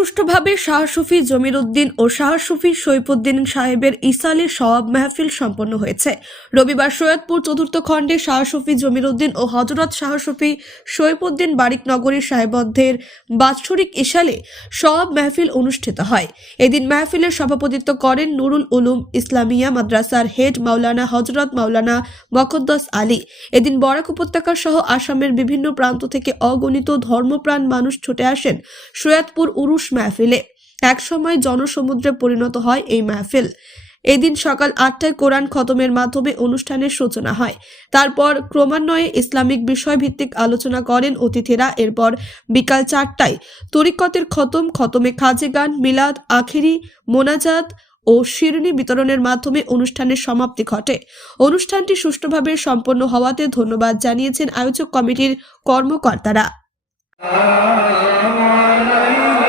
সুষ্ঠুভাবে শাহ সুফি জমির উদ্দিন ও শাহ সুফি সৈফুদ্দিন সাহেবের ইসালের সওয়াব মাহফিল সম্পন্ন হয়েছে। রবিবার সৈয়দপুর চতুর্থ খণ্ডে শাহ সুফি জমির উদ্দিন ও হজরত শাহ সুফি সৈফুদ্দিন বারিক নগরীর সাহেবদ্ধের বাৎসরিক ইশালে সওয়াব মাহফিল অনুষ্ঠিত হয়। এদিন মাহফিলের সভাপতিত্ব করেন নুরুল উলুম ইসলামিয়া মাদ্রাসার হেড মাওলানা হজরত মাওলানা বকদ্দস আলী। এদিন বরাক উপত্যকা সহ আসামের বিভিন্ন প্রান্ত থেকে অগণিত ধর্মপ্রাণ মানুষ ছুটে আসেন। সৈয়দপুর উরুশ মাহফিলে একসময় জনসমুদ্রে পরিণত হয় এই মাহফিল। এদিন সকাল আটটায় কোরআন খতমের মাধ্যমে অনুষ্ঠানের সূচনা হয়। তারপর ক্রমান্বয়ে ইসলামিক বিষয়ভিত্তিক আলোচনা করেন অতিথিরা। এরপর বিকাল চারটায় তরিকতের খতম, খতমে খাজে গান, মিলাদ, আখেরি, মোনাজাত ও শিরনি বিতরণের মাধ্যমে অনুষ্ঠানের সমাপ্তি ঘটে। অনুষ্ঠানটি সুষ্ঠুভাবে সম্পন্ন হওয়াতে ধন্যবাদ জানিয়েছেন আয়োজক কমিটির কর্মকর্তারা।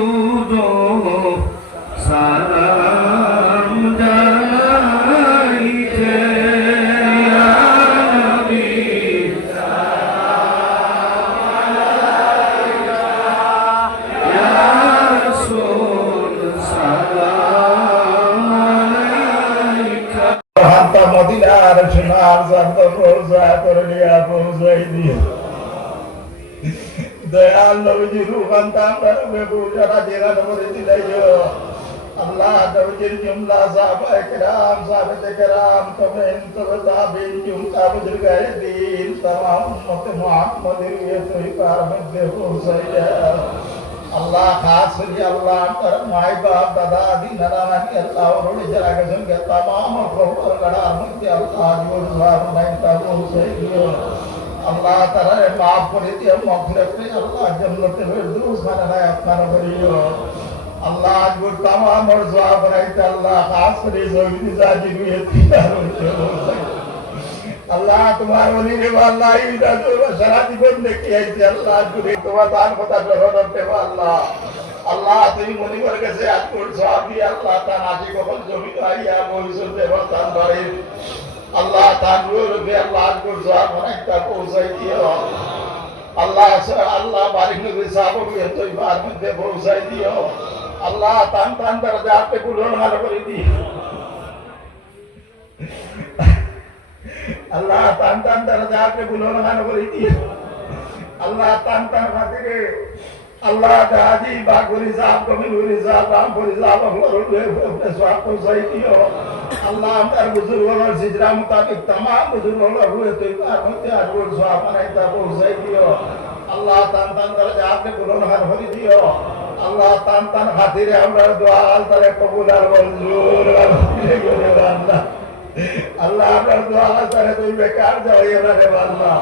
দুরুদ সালাম জানাইতে মদিনার সোনার জান্ত রোজা করে নিয়ে পৌঁছাই দিয়ে। দয়াল নবীজি রূপান্তা আমরা পূজারা জেরা করে দিলাইও আল্লাহ নবীজির জুমলা সাহাবায়ে কেরাম সাহাবায়ে কেরাম তবে তবে তাবিন জুমলা বুজুর্গায়ে দিন तमाम উম্মত মুহাম্মদের ইয়ে তরিকার মধ্যে পৌঁছাই আল্লাহ খাস করি আল্লাহ তার মাই বাপ দাদা আদি নানা নানি আল্লাহ ওরড়ে যারা গেছেন গে তামাম খবর গড়ার মধ্যে আল্লাহ জোর জোয়ার নাই তা পৌঁছে দিও আল্লাহ তারা মাফ করে দিও মগফিরাত করে আল্লাহ ফেরদৌস বানায় আপনার করিও আল্লাহ জোর তামাম ওর জোয়া বানাইতে আল্লাহ খাস করে জমিনি তিনার হইতে আল্লাহ তোমার অলিরে আল্লাহ ইদা তো সারা জীবন দেখি আইছে আল্লাহ জুড়ে তোমার দান কথা গ্রহণ করতে আল্লাহ আল্লাহ তুমি মনে করে গেছে আজ করছ আমি আল্লাহ তার আজি কখন জমি আইয়া বহিসুল দেবতান ধরে আল্লাহ তার রূপে আল্লাহ করছ আমার একটা পৌঁছাই দিও আল্লাহ আল্লাহ বারিক নবী সাহাবকে তুই বার মধ্যে পৌঁছাই দিও আল্লাহ তান তান তারা যাতে গুলো হার করে দিও আল্লাহ তান তান তারা যাকে বুলন খান করে দিয়ে আল্লাহ তান তান খাতিরে আল্লাহ দাদি বাগুরি সাহেব কমিলুরি সাহেব রামপুরি সাহেব আমরা সব পৌঁছাই দিও আল্লাহ আপনার বুজুর্গ হলার জিজরা মোতাবিক তামা বুজুর্গ হলার রুহে তৈরি আর হইতে আর রোজ আপনার এটা পৌঁছাই দিও। আল্লাহ তান তান তারা যাকে বলুন হার হরি দিও। আল্লাহ তান তান হাতিরে আমরা দোয়া আলতারে আল্লাহ তুমি বেকার যাও এবারে আল্লাহ